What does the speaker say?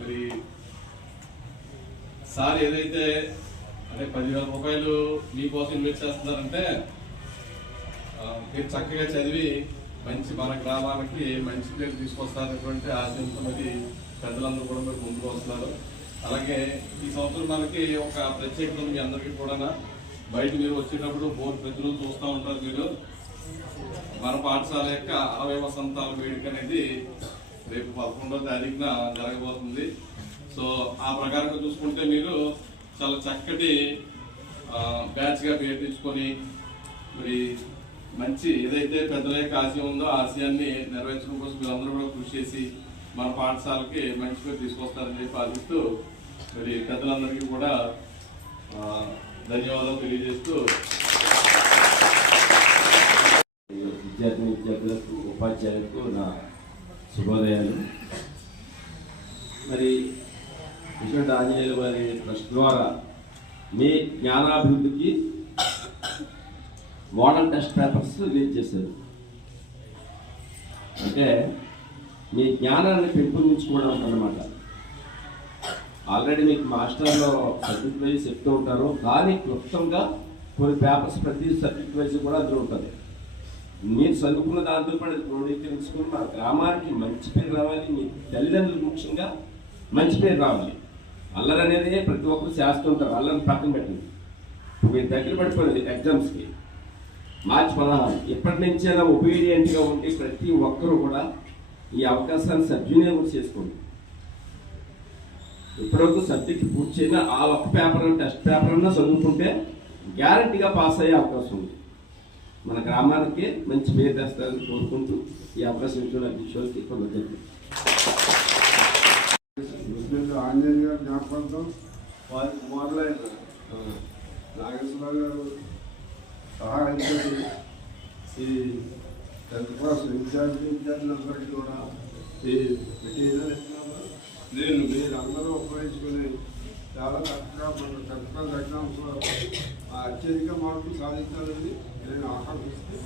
మరి సార్ ఏదైతే అంటే 10,000 రూపాయలు మీకోసం ఇన్వెస్ట్ చేస్తున్నారంటే మీరు చక్కగా చదివి మంచి మన గ్రామానికి మంచి పేరు తీసుకొస్తారనేటువంటి ఆశయంతో మరి పెద్దలందరూ కూడా మీరు ముందుకు వస్తున్నారు. అలాగే ఈ సంవత్సరం మనకి ఒక ప్రత్యేకత మీ అందరికీ కూడా బయట మీరు వచ్చేటప్పుడు బోర్డు ప్రజలు చూస్తూ ఉంటారు. మీరు మన పాఠశాల యొక్క 60వ వసంతాల వేడుక అనేది రేపు 11వ తారీఖున జరగబోతుంది. సో ఆ ప్రకారంగా చూసుకుంటే మీరు చాలా చక్కటి బ్యాచ్గా పేరు తెచ్చుకొని మరి మంచి ఏదైతే పెద్దల యొక్క ఆశయం ఉందో ఆ ఆశయాన్ని నెరవేర్చడం కోసం మీరందరూ కూడా కృషి చేసి మన పాఠశాలకి మంచి పేరు తీసుకొస్తారని చెప్పి ఆశిస్తూ మరి పెద్దలందరికీ కూడా ధన్యవాదాలు తెలియజేస్తూ విద్యార్థులకు ఉపాధ్యాయులకు నా శుభోదయాలు. మరి విశ్వనాథ ఆంజనేయుల వారి ట్రస్ట్ ద్వారా మీ జ్ఞానాభివృద్ధికి మోడల్ టెస్ట్ పేపర్స్ రిలీజ్ చేశారు. అంటే మీ జ్ఞానాన్ని పెంపొందించుకోవడం అన్నమాట. ఆల్రెడీ మీకు మాస్టర్లో సబ్జెక్ట్ వైజ్ చెప్తూ ఉంటారు, కానీ క్లుప్తంగా కొన్ని పేపర్స్ ప్రతి సబ్జెక్ట్ వైజ్ కూడా అందులో ఉంటుంది. మీరు చదువుకున్న దాంతో పాటు క్రోడీకరించుకుని మా గ్రామానికి మంచి పేరు రావాలి, మీ తల్లిదండ్రులకు ముఖ్యంగా మంచి పేరు రావాలి. అల్లరి అనేది ప్రతి ఒక్కరు చేస్తుంటారు, అల్లరిని పక్కన పెట్టండి. మీరు దగ్గర పడిపోయింది ఎగ్జామ్స్కి మార్చి 16 ఇప్పటి నుంచైనా ఒబీడియంట్గా ఉండి ప్రతి ఒక్కరూ కూడా ఈ అవకాశాన్ని సద్వినియోగం చేసుకోండి. ఇప్పటివరకు సబ్జెక్ట్ పూర్తి చేయగా ఆ ఒక్క పేపర్ టెస్ట్ పేపర్ అన్నా చదువుకుంటే గ్యారంటీగా పాస్ అయ్యే అవకాశం ఉంది. మన గ్రామానికి మంచి పేరు తెస్తారని కోరుకుంటూ ఈ అవకాశం ఇచ్చిన అధ్యక్షులకి కృతజ్ఞతలు. ఆంజనేయ గారు జ్ఞాపకంతో వారికి మొదలైన నాగేశ్వరరావు గారు సహాయంతో ఈ 10th క్లాస్ విద్యార్థులందరికీ కూడా ఈ మెటీరియల్ నేను మీరు అందరూ ఉపయోగించుకుని చాలా చక్కగా మన 10th క్లాస్ ఎగ్జామ్స్లో అత్యధిక మార్కులు సాధించాలని నేను ఆకాంక్షిస్తే